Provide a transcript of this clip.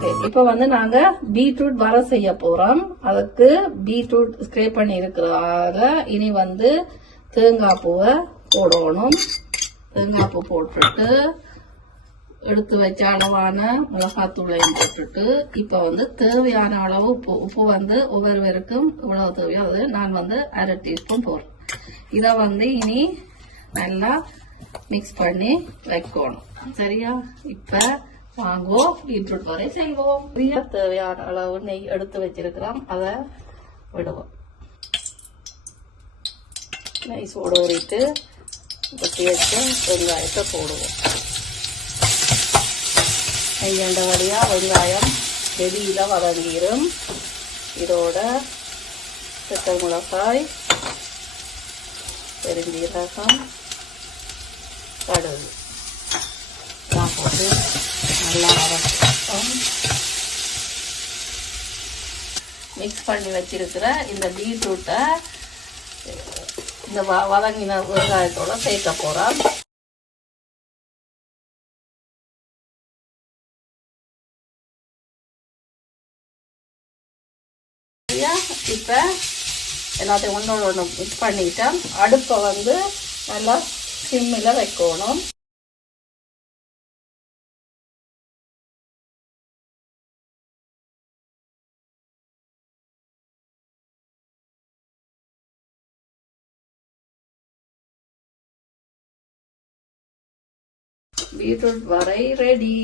Okay, இப்ப வந்து நாங்க பீட்ரூட் வர செய்ய போறோம். அதுக்கு பீட்ரூட் ஸ்க்ரேப் பண்ணி இருக்கிறதாக இனி வந்து தேங்காய் பூவை போடணும். தேங்காய் பூ போட்டுட்டு எடுத்து வச்ச அளவான மிளகாத்தூளையும் போட்டுட்டு இப்ப வந்து தேவையான அளவு உப்பு வந்து ஒவ்வொருவருக்கும் இவ்வளவு தேவையோ அது நான் வந்து 1/2 டீஸ்பூன் போடுறேன். இதை வந்து இனி நல்லா மிக்ஸ் பண்ணி வைக்கணும். சரியா? இப்ப வாங்கோ பீட்ரூட் வரை செய்வோம். தேவையான அளவு நெய் எடுத்து வச்சிருக்கிறோம், அதை விடுவோம். நெய் சூடு ஊறிட்டு கொட்டி வச்ச வெங்காயத்தை போடுவோம். நெய்யண்ட வழியா வெங்காயம் வெளியில வதங்கிடும். இதோட பச்சை மிளகாய், பெருஞ்சீரகம், கடுகு எல்லாம் போட்டு நல்லா வதக்கணும். மிக்ஸ் பண்ணி வச்சிருக்கிற இந்த பீட்ரூட்டை இந்த வதங்கின வெங்காயத்தோட சேர்க்க போறோம். இப்ப எல்லாத்தையும் ஒன்னோட ஒன்று மிக்ஸ் பண்ணிட்டோம். அடுப்பை வந்து நல்லா சிம்மில் வைக்கணும். பீட்ரூட் வரை ரெடி.